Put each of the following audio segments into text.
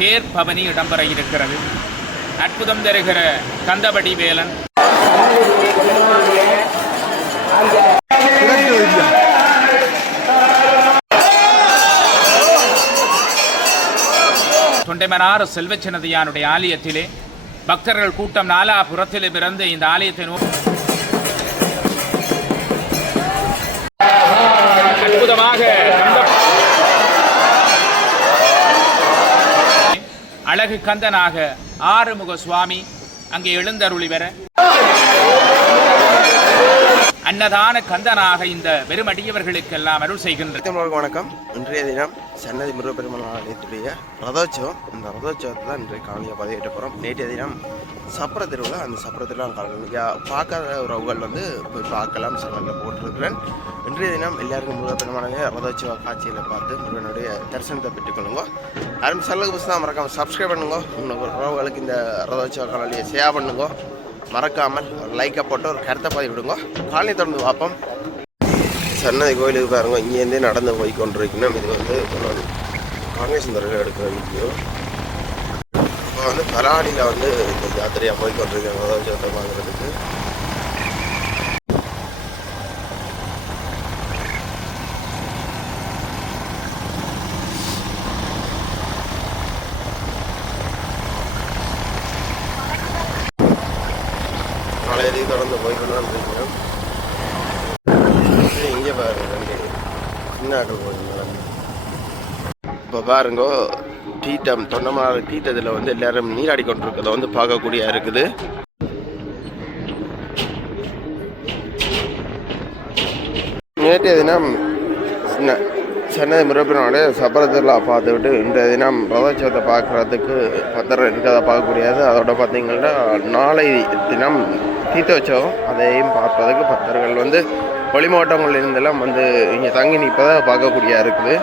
தேர் பவனி இடம்பெற இருக்கிறது. அற்புதம் தருகிற கந்தபடி வேலன் தொண்டைமனார் செல்வச்சின்னதியானுடைய ஆலயத்திலே பக்தர்கள் கூட்டம் நாலாபுறத்திலே பிறந்து இந்த ஆலயத்தை அற்புதமாக அழகு கந்தனாக ஆறுமுக சுவாமி அங்கே எழுந்தருளி வர அன்னதான கந்தனாக இந்த பெருமடியவர்களுக்கெல்லாம் அருள் செய்கின்ற. வணக்கம். இன்றைய தினம் சன்னதி முருகப்பெருமாள் ஆலயத்துடைய ரதோற்சவம். இந்த ரதோற்சவத்தை தான் இன்றைய காலையில் பதிவிட்ட போகிறோம். நேற்றைய தினம் சப்பர திருவிழா. அந்த சப்பர திருவிழா பார்க்காத உறவுகள் போய் பார்க்கலாம் சேனலில் போட்டிருக்கிறேன். இன்றைய தினம் எல்லாருக்கும் முருகப்பெருமானுடைய ரதோற்சவ காட்சியில் பார்த்து முருகனுடைய தரிசனத்தை பெற்றுக்கொள்ளுங்க. யாரும் சேனலுக்கு புதுசாக மறக்காமல் சப்ஸ்கிரைப் பண்ணுங்க. உங்கள் உறவுகளுக்கு இந்த ரதோற்சவ காலையை ஷேர் பண்ணுங்க. மறக்காமல் ஒரு லைக்கை போட்டு ஒரு கருத்தை பதிவு விடுங்க. காலையை தொடர்ந்து பார்ப்போம். சன்னதி கோயிலுக்கு பாருங்க, இங்கேருந்தே நடந்து போய் கொண்டிருக்கணும். இது காங்கிரஸ் சுந்தர்கள் எடுக்கிற வீடியோ. இப்போ பலாடியில் இந்த ஜாத்திரையாக போய் கொண்டிருக்காங்க ரதோற்சவத்தை பார்க்குறதுக்கு. தொடர்ந்து போய்கொண்டு இருக்கணும். இங்கே பாருங்க, சின்னாக்கள் போயிருந்தாங்க. இப்போ பாருங்க, தீட்டம் தொண்டமாறு தீட்டத்தில் எல்லாரும் நீராடி கொண்டிருக்கிறத பார்க்கக்கூடிய இருக்குது. நேற்றைய தினம் சன்னதி முருகப்பெருமானுடைய சப்பரத்தில் பார்த்துவிட்டு இன்றைய தினம் ரதோற்சவத்தை பார்க்குறதுக்கு பத்தர் இருக்கிறத பார்க்கக்கூடியது. அதோட பார்த்தீங்கன்னா நாளை தினம் தீர்த்தோற்சவம், அதையும் பார்ப்பதற்கு பக்தர்கள் வெளி மாவட்டங்களிலிருந்தெல்லாம் இங்கே தங்கி நிற்பதை பார்க்கக்கூடிய இருக்குது.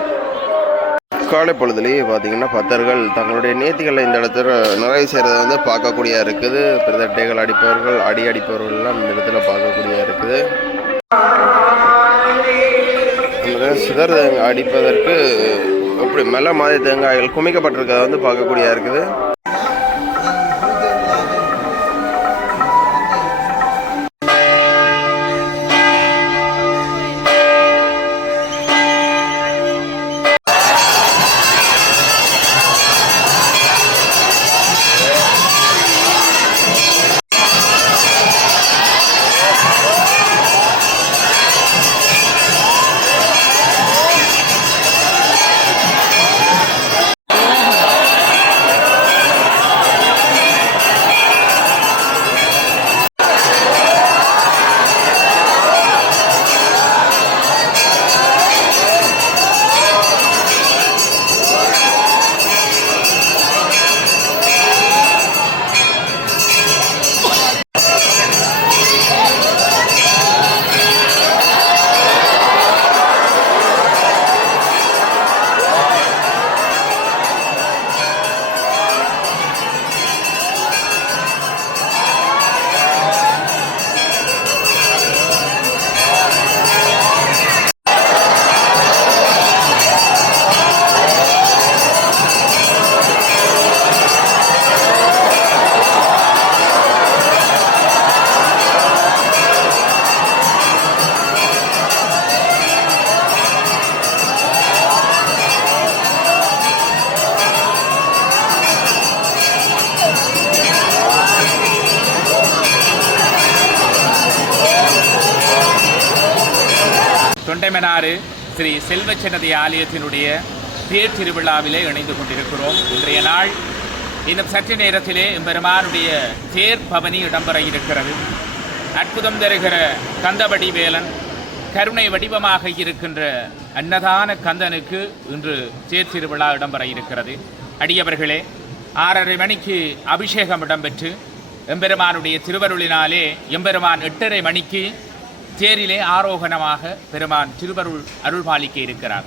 காலை பொழுதுலேயே பார்த்தீங்கன்னா பக்தர்கள் தங்களுடைய நேர்த்திகளை இந்த இடத்துல நிறைவு செய்கிறத பார்க்கக்கூடிய இருக்குது. பிரதட்டைகள் அடிப்பவர்கள் அடிப்பவர்கள்லாம் இந்த இடத்துல பார்க்கக்கூடிய இருக்குது. சிதர் தேங்காய் அடிப்பதற்கு இப்படி மெல்ல மாதிரி தேங்காய்கள் குமிக்கப்பட்டிருக்கிறத பார்க்கக்கூடிய இருக்குது. தொண்டைமனாறு ஸ்ரீ செல்வச்சின்னதி ஆலயத்தினுடைய தேர் திருவிழாவிலே இணைந்து கொண்டிருக்கிறோம். இன்றைய நாள் இன்னும் சற்று நேரத்திலே எம்பெருமானுடைய தேர் பவனி இடம்பெற இருக்கிறது. அற்புதம் தருகிற கந்தபடி வேலன் கருணை வடிவமாக இருக்கின்ற அன்னதான கந்தனுக்கு இன்று தேர் திருவிழா இடம்பெற இருக்கிறது. அடியவர்களே, 6:30 மணிக்கு அபிஷேகம் இடம்பெற்று எம்பெருமானுடைய திருவருளினாலே எம்பெருமான் 8:30 மணிக்கு தேரிலே ஆரோகணமாக பெருமான் திருவருள் அருள்பாலிக்க இருக்கிறார்.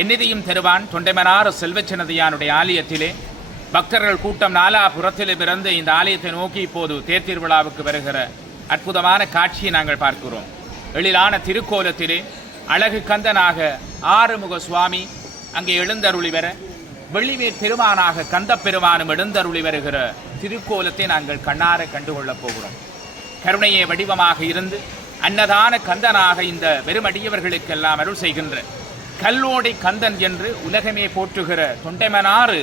என்னிதையும் தருவான் தொண்டைமனார் செல்வச்சின்னதியானுடைய ஆலயத்திலே பக்தர்கள் கூட்டம் நாலாபுறத்திலே பிறந்து இந்த ஆலயத்தை நோக்கி இப்போது தேர் திருவிழாவுக்கு வருகிற அற்புதமான காட்சியை நாங்கள் பார்க்கிறோம். எழிலான திருக்கோலத்திலே அழகு கந்தனாக ஆறுமுக சுவாமி அங்கே எழுந்தருளி வர வெள்ளிவேற் பெருமானாக கந்த பெருமானும் எழுந்தருளி வருகிற திருக்கோலத்தை நாங்கள் கண்ணார கண்டுகொள்ளப் போகிறோம். கருணையே வடிவமாக இருந்து அன்னதான கந்தனாக இந்த வெறுமடியவர்களுக்கெல்லாம் அருள் செய்கின்ற கல்லோடை கந்தன் என்று உலகமே போற்றுகிற தொண்டைமனாறு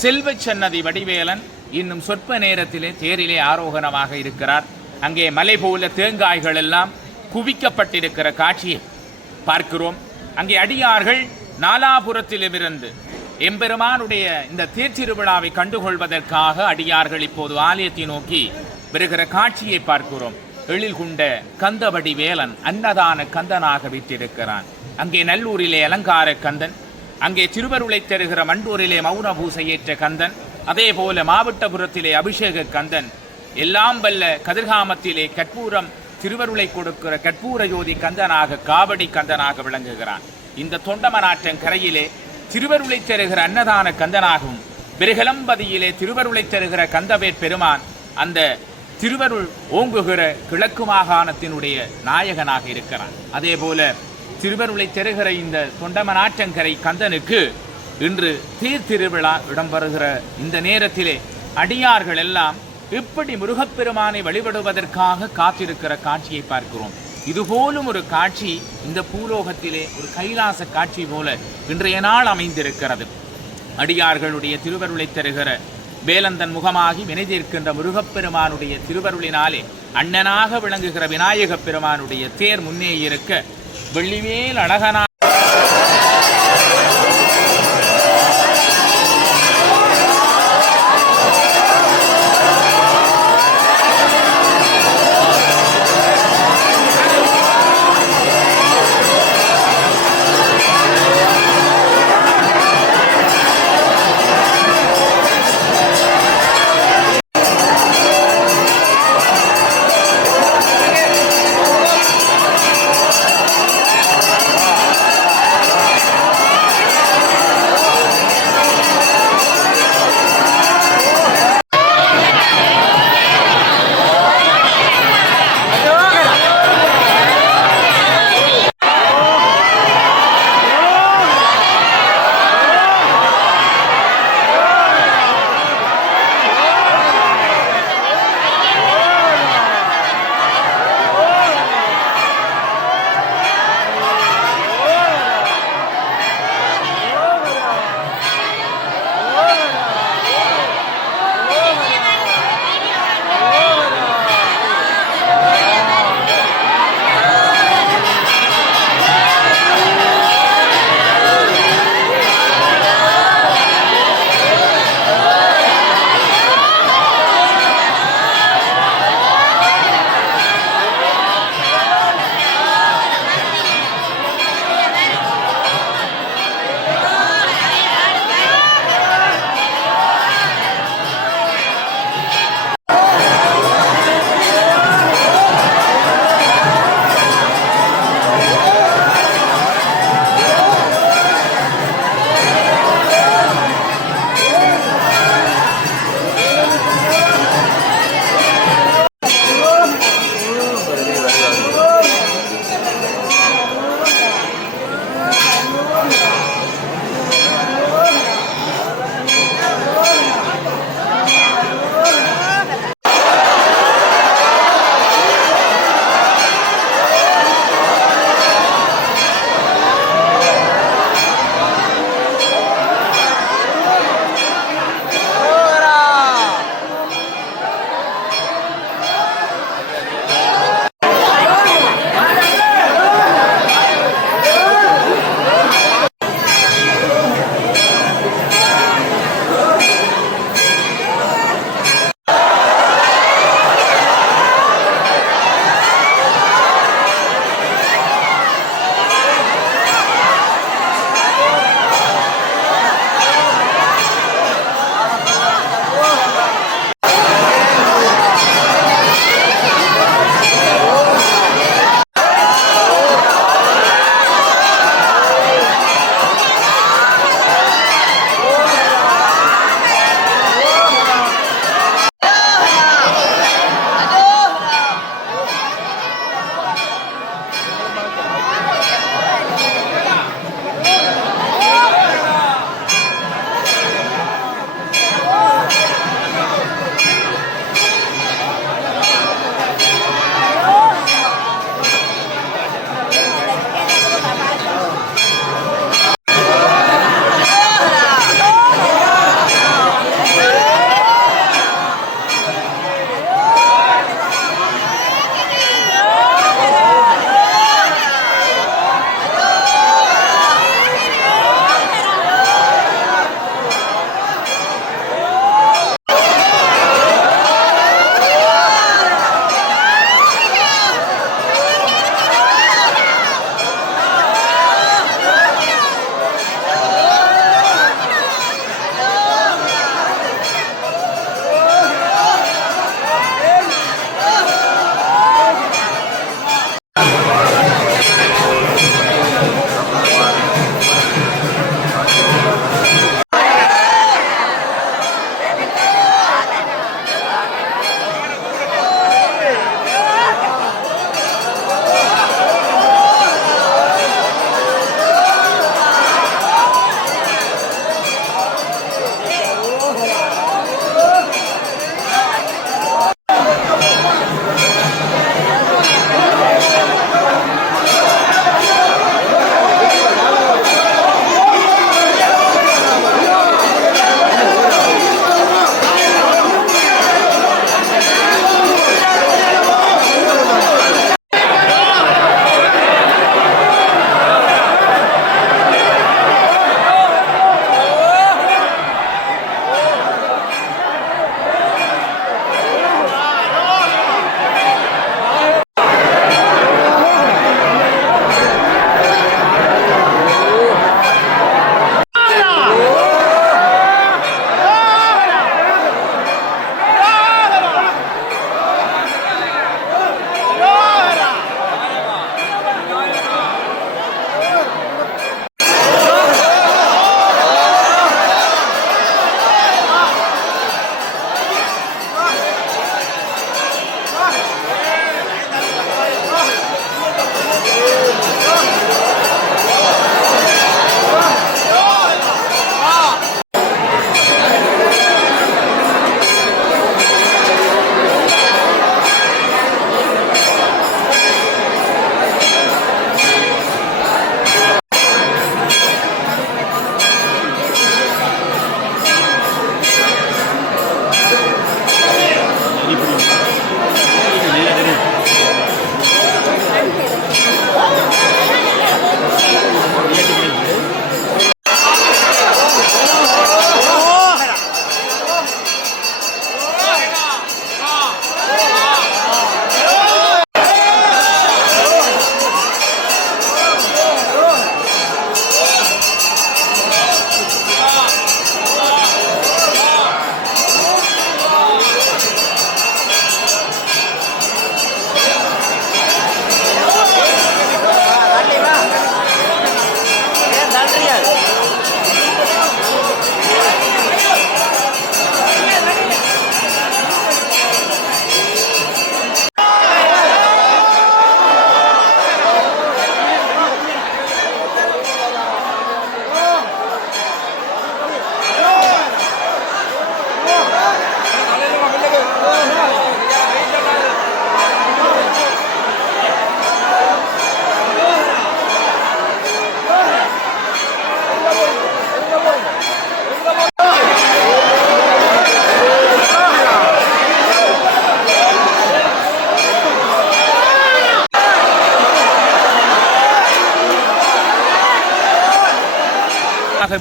செல்வ சன்னதி வடிவேலன் இன்னும் சொற்ப நேரத்திலே தேரிலே ஆரோகணமாக இருக்கிறார். அங்கே மலை போல தேங்காய்கள் எல்லாம் குவிக்கப்பட்டிருக்கிற காட்சியை பார்க்கிறோம். அங்கே அடியார்கள் நாலாபுரத்திலிருந்து எம்பெருமானுடைய இந்த தேர்திருவிழாவை கண்டுகொள்வதற்காக அடியார்கள் இப்போது ஆலயத்தை நோக்கி வருகிற காட்சியை பார்க்கிறோம். எழில் கொண்ட கந்தவடி வேலன் அன்னதான கந்தனாக வீற்றிருக்கிறான். அங்கே நல்லூரிலே அலங்கார கந்தன், அங்கே திருவருளை தருகிற மண்டூரிலே மௌன பூசையேற்ற கந்தன், அதே போல மாவட்டபுரத்திலே அபிஷேக கந்தன், எல்லாம் வல்ல கதிர்காமத்திலே கற்பூரம் திருவருளை கொடுக்கிற கற்பூர யோதி கந்தனாக காவடி கந்தனாக விளங்குகிறான். இந்த தொண்டமனாற்றன் கரையிலே திருவருளை தருகிற அன்னதான கந்தனாகவும் விருகலம்பதியிலே திருவருளை தருகிற கந்தவேற் பெருமான் அந்த திருவருள் ஓங்குகிற கிழக்கு மாகாணத்தினுடைய நாயகனாக இருக்கிறான். அதே போல திருவருளை தருகிற இந்த தொண்டமனாற்றங்கரை கந்தனுக்கு இன்று தேர் திருவிழா இடம்பெறுகிற இந்த நேரத்திலே அடியார்கள் எல்லாம் இப்படி முருகப்பெருமானை வழிபடுவதற்காக காத்திருக்கிற காட்சியை பார்க்கிறோம். இதுபோலும் ஒரு காட்சி இந்த பூலோகத்திலே ஒரு கைலாச காட்சி போல இன்றைய நாள் அமைந்திருக்கிறது. அடியார்களுடைய திருவருளை தருகிற வேலந்தன் முகமாகி வினைதீர்க்கின்ற முருகப்பெருமானுடைய திருவருளினாலே அண்ணனாக விளங்குகிற விநாயகப் பெருமானுடைய தேர் முன்னே இருக்க வெள்ளிவேல் அழகனா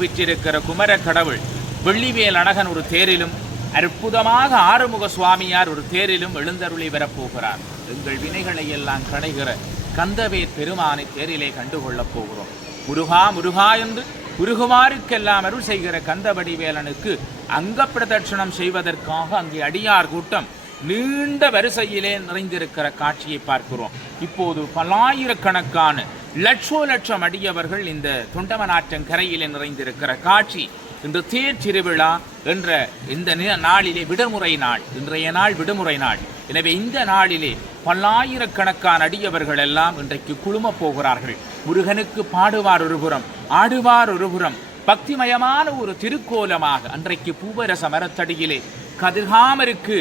விற்றிருக்கிற குமர கடவுள் வெள்ளிவேல் அழகன் ஒரு தேரிலும் அற்புதமாக ஆறுமுக சுவாமியார் ஒரு தேரிலும் எழுந்தருளி வரப்போகிறார். எங்கள் வினைகளை எல்லாம் களைகிற கந்தவேல் பெருமானை தேரிலே கண்டுகொள்ளப் போகிறோம். முருகா முருகா என்று உருகுமாருக்கெல்லாம் அருள் செய்கிற கந்தவடி வேலனுக்கு அங்க பிரதட்சணம் செய்வதற்காக அங்கே அடியார் கூட்டம் நீண்ட வரிசையிலே நிறைந்திருக்கிற காட்சியை பார்க்கிறோம். இப்போது பல்லாயிரக்கணக்கான லட்சம் அடியவர்கள் இந்த தொண்டமனாற்றங்கரையிலே நிறைந்திருக்கிற காட்சி. இன்று தேர் திருவிழா என்ற இந்த நாளிலே விடுமுறை நாள், இன்றைய நாள் விடுமுறை நாள். எனவே இந்த நாளிலே பல்லாயிரக்கணக்கான அடியவர்கள் எல்லாம் இன்றைக்கு குழுமப் போகிறார்கள். முருகனுக்கு பாடுவார் ஒருபுறம், ஆடுவார் ஒருபுறம். பக்திமயமான ஒரு திருக்கோலமாக அன்றைக்கு பூவரச மரத்தடியிலே கதிர்காமருக்கு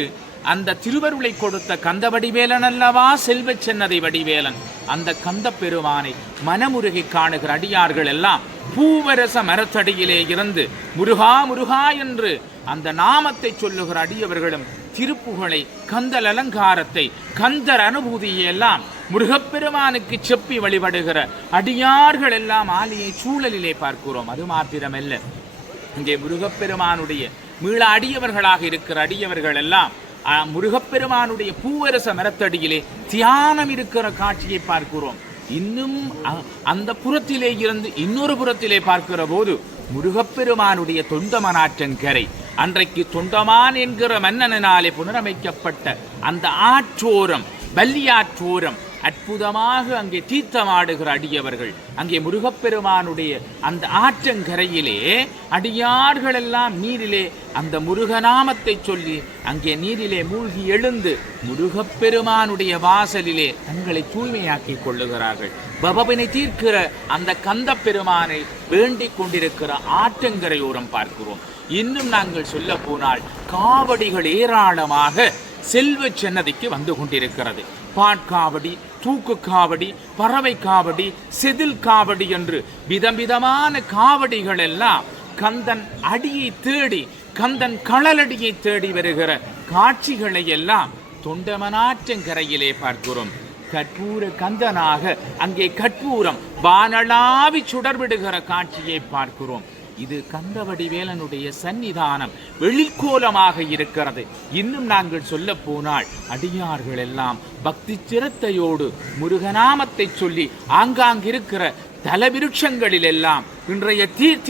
அந்த திருவருளை கொடுத்த கந்த வடிவேலன் அல்லவா செல்வச் சென்னதை வடிவேலன். அந்த கந்த பெருமானை மனமுருகி காணுகிற அடியார்கள் எல்லாம் பூவரச மரத்தடியிலே இருந்து முருகா முருகா என்று அந்த நாமத்தை சொல்லுகிற அடியவர்களும் திருப்புகளை, கந்தல் அலங்காரத்தை, கந்தர் அனுபூதியை எல்லாம் முருகப்பெருமானுக்கு செப்பி வழிபடுகிற அடியார்கள் எல்லாம் ஆலய சூழலிலே பார்க்கிறோம். அது மாத்திரமல்ல, இங்கே முருகப்பெருமானுடைய மீள அடியவர்களாக இருக்கிற அடியவர்கள் எல்லாம் முருகப்பெருமானுடைய பூவரச மரத்தடியிலே தியானம் இருக்கிற காட்சியை பார்க்கிறோம். இன்னும் அந்த புறத்திலே இருந்து இன்னொரு புறத்திலே பார்க்கிற போது முருகப்பெருமானுடைய தொண்டமனாற்றங்கரை, அன்றைக்கு தொண்டமான் என்கிற மன்னனாலே புனரமைக்கப்பட்ட அந்த ஆற்றோரம், வள்ளியாற்றோரம் அற்புதமாக அங்கே தீர்த்தமாடுகிற அடியவர்கள். அங்கே முருகப்பெருமானுடைய அந்த ஆற்றங்கரையிலே அடியார்கள் எல்லாம் நீரிலே அந்த முருகநாமத்தை சொல்லி அங்கே நீரிலே மூழ்கி எழுந்து முருகப்பெருமானுடைய வாசலிலே தங்களை தூய்மையாக்கி கொள்ளுகிறார்கள். பவவினை தீர்க்கிற அந்த கந்த பெருமானை வேண்டிக் கொண்டிருக்கிற ஆற்றங்கரையோரம் பார்க்கிறோம். இன்னும் நாங்கள் சொல்ல போனால் காவடிகள் ஏராளமாக செல்வ சென்னதிக்கு வந்து கொண்டிருக்கிறது. பாட்காவடி, தூக்கு காவடி, பறவை காவடி, செதில் காவடி என்று விதவிதமான காவடிகள் எல்லாம் கந்தன் அடியை தேடி, கந்தன் களலடியை தேடி வருகிற காட்சிகளை எல்லாம் தொண்டமனாற்றங்கரையிலே பார்க்கிறோம். கற்பூர கந்தனாக அங்கே கற்பூரம் வானளாவி சுடர்விடுகிற காட்சியை பார்க்கிறோம். இது கந்தவடிவேலனுடைய சன்னிதானம் வெளிக்கோலமாக இருக்கிறது. இன்னும் நாங்கள் சொல்ல போனால் அடியார்கள் எல்லாம் பக்தி சிரத்தையோடு முருகநாமத்தை சொல்லி ஆங்காங்கிருக்கிற தலவிருட்சங்களில் எல்லாம் இன்றைய தேர்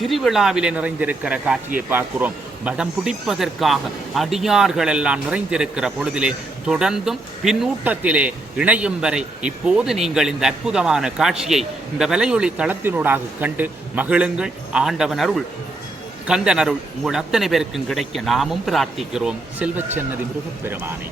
திருவிழாவிலே நிறைந்திருக்கிற காட்சியை பார்க்கிறோம். வடம் பிடிப்பதற்காக அடியார்கள் எல்லாம் நிறைந்திருக்கிற பொழுதிலே தொடர்ந்தும் பின்னூட்டத்திலே இணையும் வரை இப்போது நீங்கள் இந்த அற்புதமான காட்சியை இந்த வலையொலி தளத்தினூடாக கண்டு மகிழுங்கள். ஆண்டவன் அருள், கந்தன் அருள் உங்கள் அத்தனை பேருக்கும் கிடைக்க நாமும் பிரார்த்திக்கிறோம். செல்வச்சன்னதி முருகப்பெருமானே.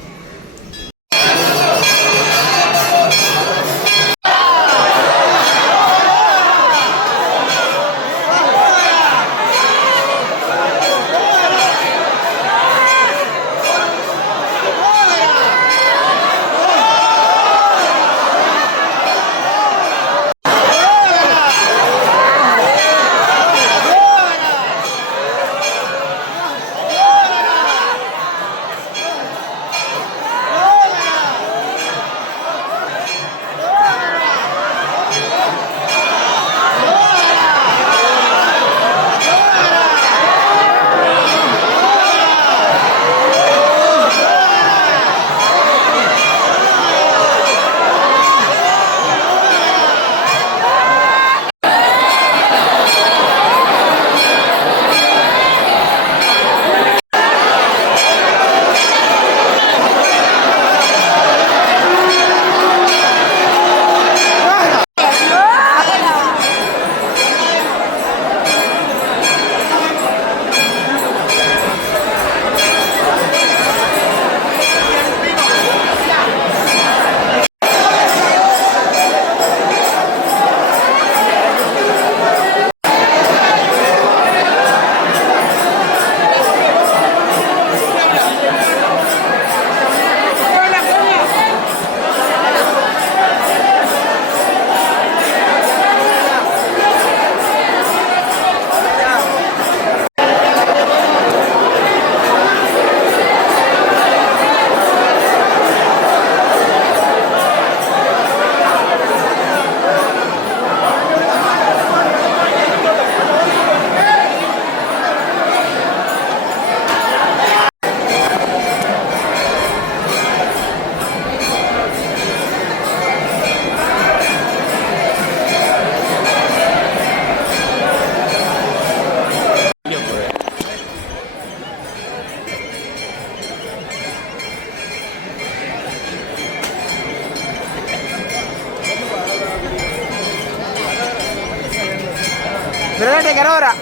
Ahora.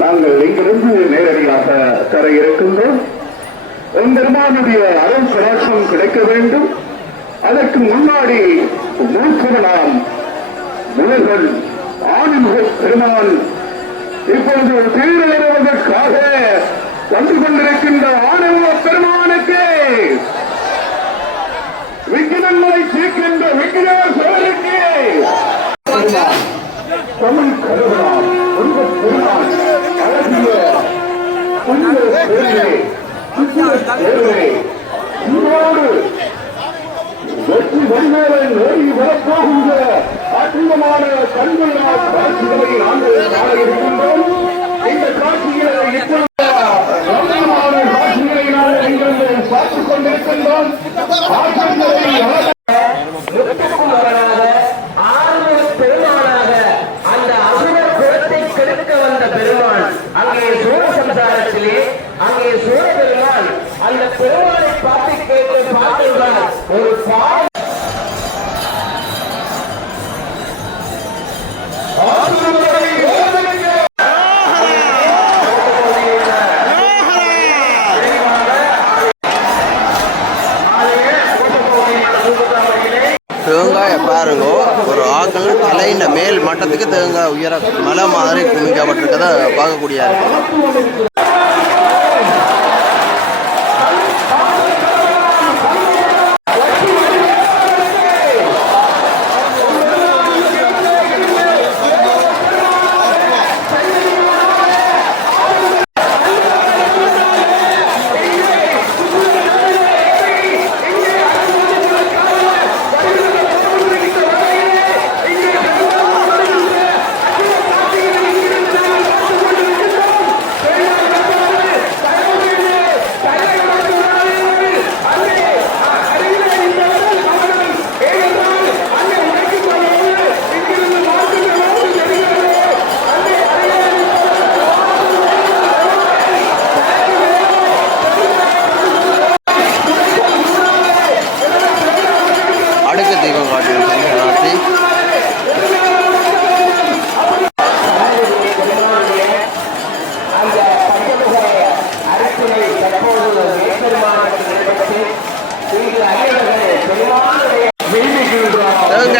நாங்கள் இங்கிருந்து நேரடியாக கரை இருக்கின்றோம். பெருமானுடைய அருள் கடாட்சம் கிடைக்க வேண்டும். அதற்கு முன்னாடி மூர்க்கனாம் முருகன் ஆணிமுக பெருமான் இப்பொழுது தீர்வுவதற்காக வந்து கொண்டிருக்கின்ற ஆணிமுக பெருமானுக்கு விக்கிரங்களை தீர்க்கின்ற விக்கிரேஸ்வரருக்கு தமிழ் கருவனாம் முருகப் பெருமான் அழகிய புனித தேவரே, தேவரே, உங்களோடு வெற்றி வடிவேலை நோய் வரப்போகின்ற அற்புதமான கண்களால் காட்சிகளை நாங்கள் காண இருக்கின்றோம். இந்த காட்சிகளை இப்பொழுது ரம்யமான காட்சிகளை நாங்கள் இங்கிருந்து பார்த்துக் கொண்டிருக்கின்றோம். பெருமானாக அந்த அசுரர் குலத்தை கெடுக்க வந்த பெருமான் அங்கே சூர சம்சாரத்திலே அங்கே சூர பெருமான் அந்த பெருமானை பார்த்து கேட்டு பார்த்துள்ளார். ஒரு தேங்காயை பாருங்க, ஒரு ஆக்கள் தலையின் மேல் மட்டத்துக்கு தேங்காய் உயர மலை மாதிரி குமிக்கப்பட்டிருக்கதை பார்க்கக்கூடிய இருக்கு. தீபம் காட்டி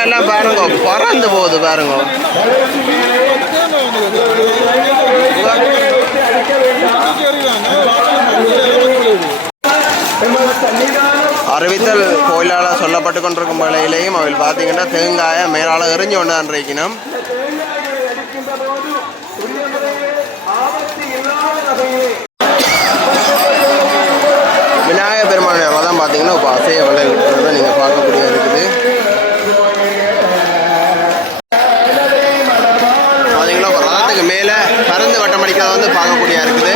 எல்லாம் பாருங்க பறந்து போகுது பாருங்க. அறிவித்தல் கோயிலால் சொல்லப்பட்டு கொண்டிருக்கும் வேளையிலேயும் அவள் பார்த்தீங்கன்னா தேங்காயை மேலால் எறிஞ்சு கொண்டு இருக்கணும். விநாயகர் பெருமானுடைய ரதம் பார்த்தீங்கன்னா இப்போ அசைய விளையாடுறத நீங்கள் பார்க்கக்கூடிய இருக்குது. பார்த்தீங்கன்னா இப்போ ரதத்துக்கு மேலே பறந்து வட்டம் அடிக்கிறத வந்து பார்க்கக்கூடிய இருக்குது.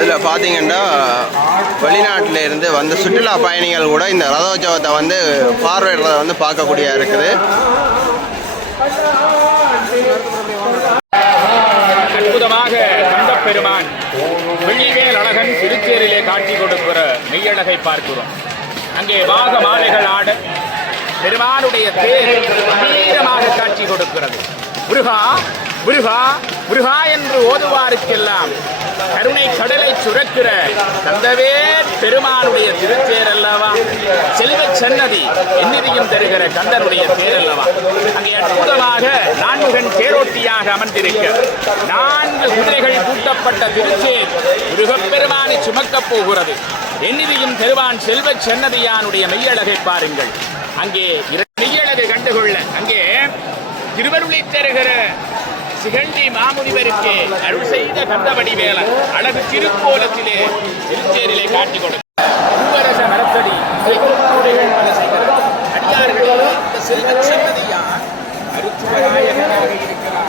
இதில் பார்த்தீங்கன்னா வெளிநாட்டில் இருந்து வந்த சுற்றுலா பயணிகள் கூட இந்த ரதோற்சவத்தை வந்து பார்வையிடுறத வந்து பார்க்கக்கூடிய இருக்குது. அற்புதமாக கந்த பெருமான் வெள்ளிவேல் அழகன் திருச்சேரியிலே காட்சி கொடுக்கிற மெய்யழகை பார்க்கிறோம். அங்கே வாக மாலைகள் ஆட பெருமானுடைய தேர் கம்பீரமாக காட்சி கொடுக்கிறது. முருகா முருகா முருகா என்று ஓதுவாருக்கெல்லாம் கருணை கடலை சுரக்கிற கந்தவே பெருமானுடைய திருச்சேர் அல்லவா, செல்வ சன்னதி எந்நிதியும் தருகிற கந்தனுடைய தேர் அல்லவா. அங்கே அற்புதமாக நான்முகன் தேரோட்டியாக அமர்ந்திருக்க 4 குதிரைகள் கூட்டப்பட்ட திருச்சேர் முருகப்பெருமானை சுமக்கப் போகிறது. எந்நிதியும் தருவான் செல்வ சன்னதியானுடைய மெய்யழகை பாருங்கள். அங்கே மெய்யழகை கண்டுகொள்ள அங்கே திருவருளை தருகிற சிகண்டி மாமுனிவருக்கு அருள் செய்த கந்தவடி வேலன் அழகு திருக்கோலத்திலே திருச்சேரிலே காட்டி கொடுக்கும் பூவரச மரத்தடி பல செய்கிறது. அடியார்கள் இந்த செல்வ சன்னதியார் அருச்சுவராயகனாக இருக்கிறார்.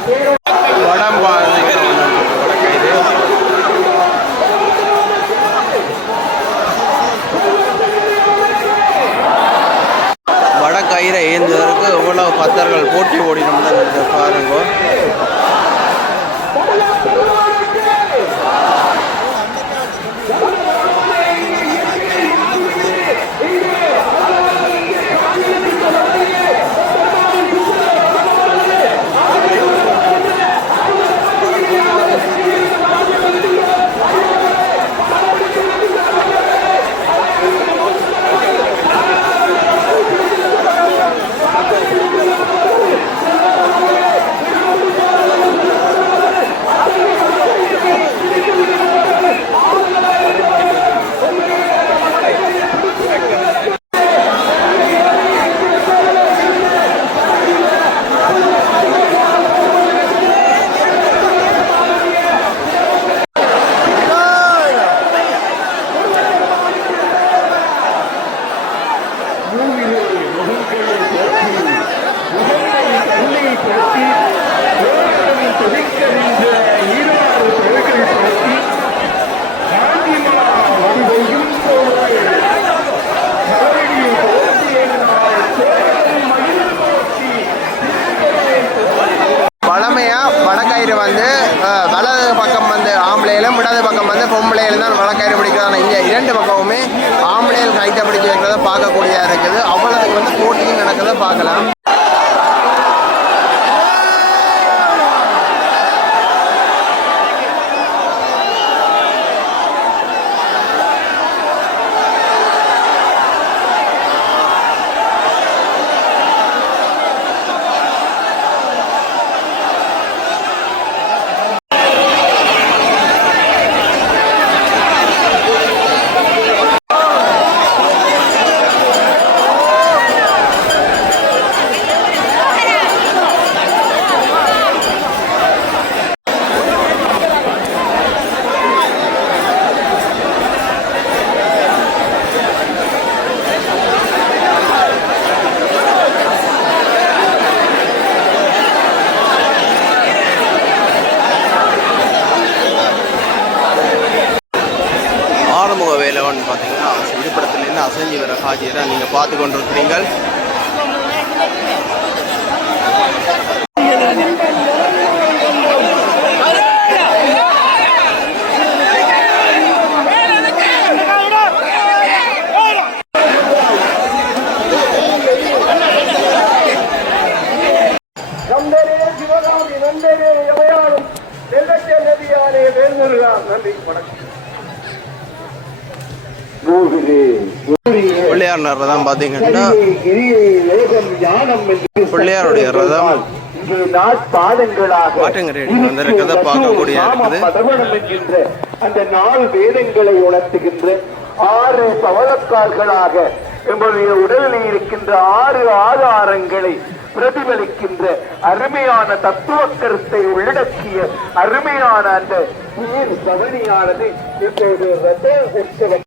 வடக்கயிறை ஏந்துவதற்கு எவ்வளவு பக்தர்கள் போட்டி ஓடினோம் தான் பாருங்க. பொம்பளையில் தான் வழக்கயிறு பிடிக்கிறதான இங்கே 2 பக்கமுமே ஆம்பளையில் கைத்தை பிடிச்சி வைக்கிறத பார்க்கக்கூடியதாக இருக்குது. அவ்வளோதுக்கு வந்து போட்டியும் நடக்கிறத பார்க்கலாம். அசைஞ்சு வர காட்சியை தான் நீங்கள் பார்த்து கொண்டிருக்கிறீர்கள். சிவகாமி நந்தனே எவையாளும் வெள்ளச்சே நதியானே வேல்முருகா. நன்றி, வணக்கம். பிள்ளையார் ரதம் பார்த்தீங்கன்னா பிள்ளையாருடைய ரதம் பாட்டங்கரேடி வந்திருக்கிறத பார்க்கக்கூடிய இருக்குது. அந்த 4 வேதங்களை உணர்த்துகின்ற 6 பவளக்கால்களாக நம்முடைய உடலில் இருக்கின்ற 6 ஆதாரங்களை பிரதிபலிக்கின்ற அருமையான தத்துவ கருத்தை உள்ளடக்கிய அருமையான அந்த நீர் கவனியானது இப்போது ரத உற்சவம்